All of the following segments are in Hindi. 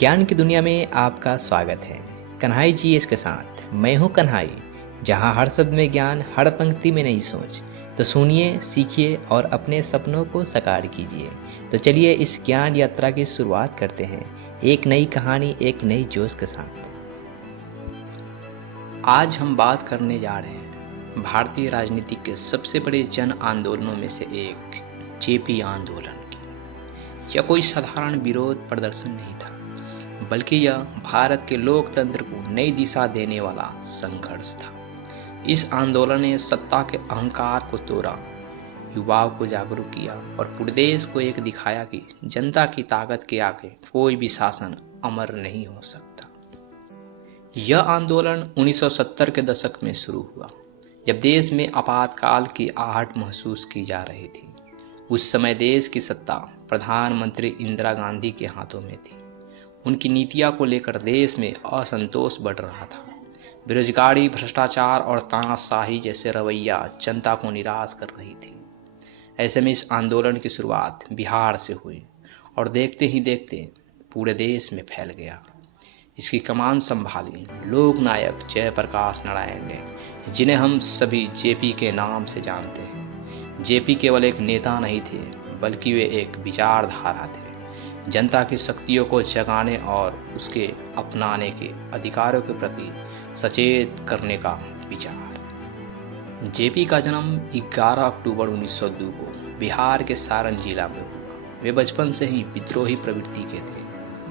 ज्ञान की दुनिया में आपका स्वागत है। कन्हाई जी इसके साथ मैं हूँ कन्हाई, जहाँ हर शब्द में ज्ञान, हर पंक्ति में नई सोच। तो सुनिए, सीखिए और अपने सपनों को साकार कीजिए। तो चलिए इस ज्ञान यात्रा की शुरुआत करते हैं, एक नई कहानी, एक नई जोश के साथ। आज हम बात करने जा रहे हैं भारतीय राजनीति के सबसे बड़े जन आंदोलनों में से एक, जेपी आंदोलन की। यह कोई साधारण विरोध प्रदर्शन नहीं था, बल्कि यह भारत के लोकतंत्र को नई दिशा देने वाला संघर्ष था। इस आंदोलन ने सत्ता के अहंकार को तोड़ा, युवाओं को जागरूक किया और पूरे देश को एक दिखाया कि जनता की ताकत के आगे कोई भी शासन अमर नहीं हो सकता। यह आंदोलन 1970 के दशक में शुरू हुआ, जब देश में आपातकाल की आहट महसूस की जा रही थी। उस समय देश की सत्ता प्रधानमंत्री इंदिरा गांधी के हाथों में थी। उनकी नीतियों को लेकर देश में असंतोष बढ़ रहा था। बेरोजगारी, भ्रष्टाचार और तानाशाही जैसे रवैया जनता को निराश कर रही थी। ऐसे में इस आंदोलन की शुरुआत बिहार से हुई और देखते ही देखते पूरे देश में फैल गया। इसकी कमान संभाली लोक नायक जयप्रकाश नारायण ने, जिन्हें हम सभी जेपी के नाम से जानते हैं। जेपी केवल एक नेता नहीं थे, बल्कि वे एक विचारधारा थे। जनता की शक्तियों को जगाने और उसके अपनाने के अधिकारों के प्रति सचेत करने का विचार। जेपी का जन्म 11 अक्टूबर 1902 को बिहार के सारण जिला में हुआ। वे बचपन से ही विद्रोही प्रवृत्ति के थे।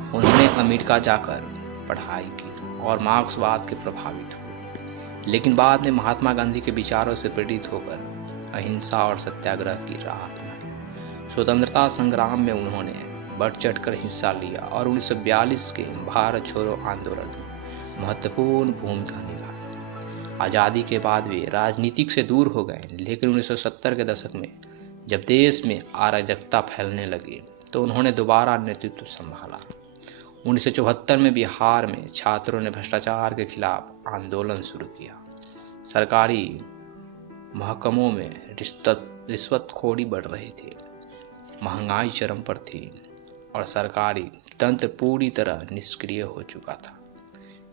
उन्होंने अमेरिका जाकर पढ़ाई की और मार्क्सवाद के प्रभावित हुए, लेकिन बाद में महात्मा गांधी के विचारों से प्रेरित होकर अहिंसा और सत्याग्रह की राह अपनाई। स्वतंत्रता संग्राम में उन्होंने बढ़ चढ़कर हिस्सा लिया और 1942 के भारत छोड़ो आंदोलन में महत्वपूर्ण भूमिका निभाई। आज़ादी के बाद वे राजनीतिक से दूर हो गए, लेकिन 1970 के दशक में जब देश में अराजकता फैलने लगी तो उन्होंने दोबारा नेतृत्व संभाला। 1974 में बिहार में छात्रों ने भ्रष्टाचार के खिलाफ आंदोलन शुरू किया। सरकारी महकमों में रिश्वतखोरी बढ़ रही थी, महंगाई चरम पर थी और सरकारी तंत्र पूरी तरह निष्क्रिय हो चुका था।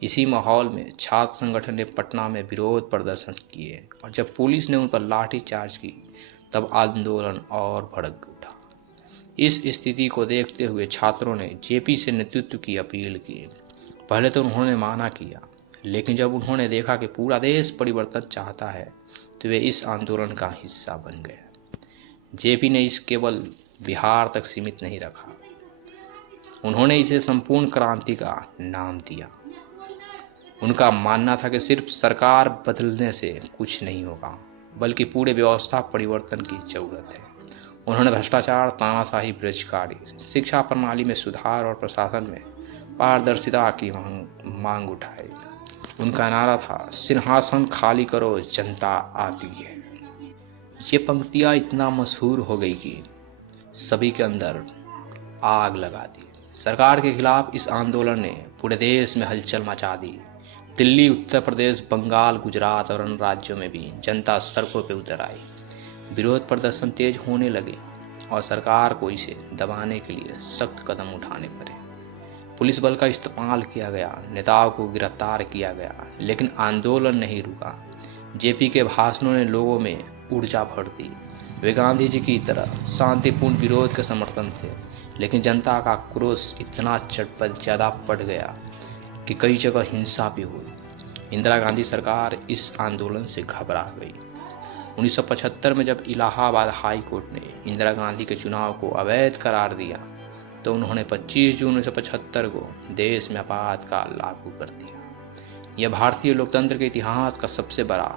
इसी माहौल में छात्र संगठन ने पटना में विरोध प्रदर्शन किए और जब पुलिस ने उन पर लाठीचार्ज की तब आंदोलन और भड़क उठा। इस स्थिति को देखते हुए छात्रों ने जेपी से नेतृत्व की अपील की। पहले तो उन्होंने माना किया, लेकिन जब उन्होंने देखा कि पूरा देश परिवर्तन चाहता है तो वे इस आंदोलन का हिस्सा बन गए। जेपी ने इस केवल बिहार तक सीमित नहीं रखा, उन्होंने इसे संपूर्ण क्रांति का नाम दिया। उनका मानना था कि सिर्फ सरकार बदलने से कुछ नहीं होगा, बल्कि पूरे व्यवस्था परिवर्तन की जरूरत है। उन्होंने भ्रष्टाचार, तानाशाही, बेरोजगारी, शिक्षा प्रणाली में सुधार और प्रशासन में पारदर्शिता की मांग उठाई। उनका नारा था, सिंहासन खाली करो, जनता आती है। ये पंक्तियाँ इतना मशहूर हो गई कि सभी के अंदर आग लगा दी। सरकार के खिलाफ इस आंदोलन ने पूरे देश में हलचल मचा दी। दिल्ली, उत्तर प्रदेश, बंगाल, गुजरात और अन्य राज्यों में भी जनता सड़कों पर उतर आई। विरोध प्रदर्शन तेज होने लगे और सरकार को इसे दबाने के लिए सख्त कदम उठाने पड़े। पुलिस बल का इस्तेमाल किया गया, नेताओं को गिरफ्तार किया गया, लेकिन आंदोलन नहीं रुका। जेपी के भाषणों ने लोगों में ऊर्जा भर दी। वे गांधी जी की तरह शांतिपूर्ण विरोध के समर्थन थे, लेकिन जनता का क्रोध इतना ज़्यादा बढ़ गया कि कई जगह हिंसा भी हुई। इंदिरा गांधी सरकार इस आंदोलन से घबरा गई। 1975 में जब इलाहाबाद हाई कोर्ट ने इंदिरा गांधी के चुनाव को अवैध करार दिया तो उन्होंने 25 जून 1975 को देश में आपातकाल लागू कर दिया। यह भारतीय लोकतंत्र के इतिहास का सबसे बड़ा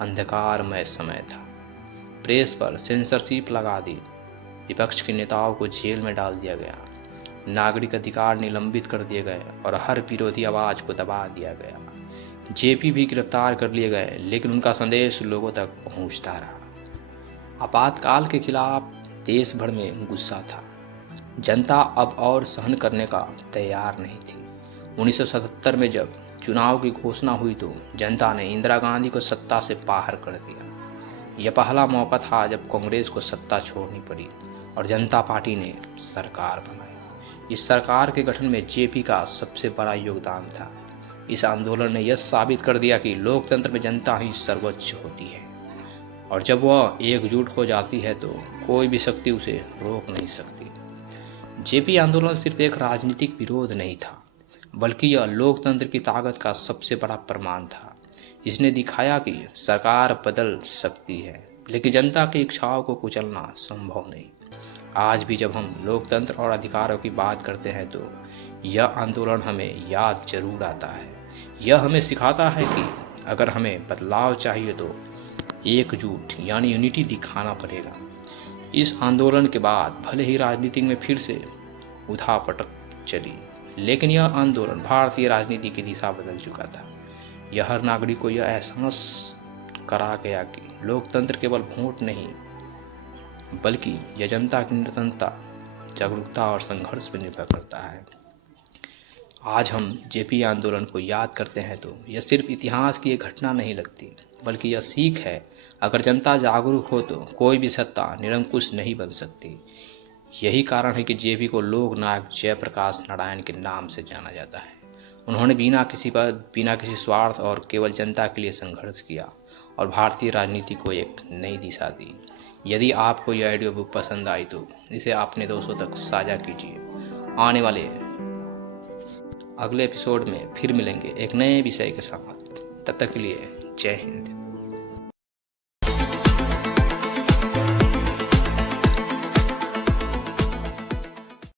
अंधकारमय समय था। प्रेस पर सेंसरशिप लगा दी, विपक्ष के नेताओं को जेल में डाल दिया गया, नागरिक अधिकार निलंबित कर दिए गए और हर विरोधी आवाज को दबा दिया गया। जेपी भी गिरफ्तार कर लिए गए, लेकिन उनका संदेश लोगों तक पहुंचता रहा। आपातकाल के खिलाफ देश भर में गुस्सा था। जनता अब और सहन करने का तैयार नहीं थी। 1977 में जब चुनाव की घोषणा हुई तो जनता ने इंदिरा गांधी को सत्ता से बाहर कर दिया। यह पहला मौका था जब कांग्रेस को सत्ता छोड़नी पड़ी और जनता पार्टी ने सरकार बनाई। इस सरकार के गठन में जेपी का सबसे बड़ा योगदान था। इस आंदोलन ने यह साबित कर दिया कि लोकतंत्र में जनता ही सर्वोच्च होती है और जब वह एकजुट हो जाती है तो कोई भी शक्ति उसे रोक नहीं सकती। जेपी आंदोलन सिर्फ एक राजनीतिक विरोध नहीं था, बल्कि यह लोकतंत्र की ताकत का सबसे बड़ा प्रमाण था। इसने दिखाया कि सरकार बदल सकती है, लेकिन जनता की इच्छाओं को कुचलना संभव नहीं। आज भी जब हम लोकतंत्र और अधिकारों की बात करते हैं तो यह आंदोलन हमें याद जरूर आता है। यह हमें सिखाता है कि अगर हमें बदलाव चाहिए तो एकजुट यानी यूनिटी दिखाना पड़ेगा। इस आंदोलन के बाद भले ही राजनीति में फिर से उठापटक चली, लेकिन यह आंदोलन भारतीय राजनीति की दिशा बदल चुका था। यह हर नागरिक को यह एहसास करा गया कि लोकतंत्र केवल वोट नहीं, बल्कि यह जनता की निरंतरता, जागरूकता और संघर्ष पर निर्भर करता है। आज हम जेपी आंदोलन को याद करते हैं तो यह सिर्फ इतिहास की एक घटना नहीं लगती, बल्कि यह सीख है। अगर जनता जागरूक हो तो कोई भी सत्ता निरंकुश नहीं बन सकती। यही कारण है कि जेपी को लोक नायक जयप्रकाश नारायण के नाम से जाना जाता है। उन्होंने बिना किसी स्वार्थ और केवल जनता के लिए संघर्ष किया और भारतीय राजनीति को एक नई दिशा दी। यदि आपको यह ऑडियो बुक पसंद आई तो इसे अपने दोस्तों तक साझा कीजिए। आने वाले अगले एपिसोड में फिर मिलेंगे एक नए विषय के साथ। तब तक के लिए जय हिंद।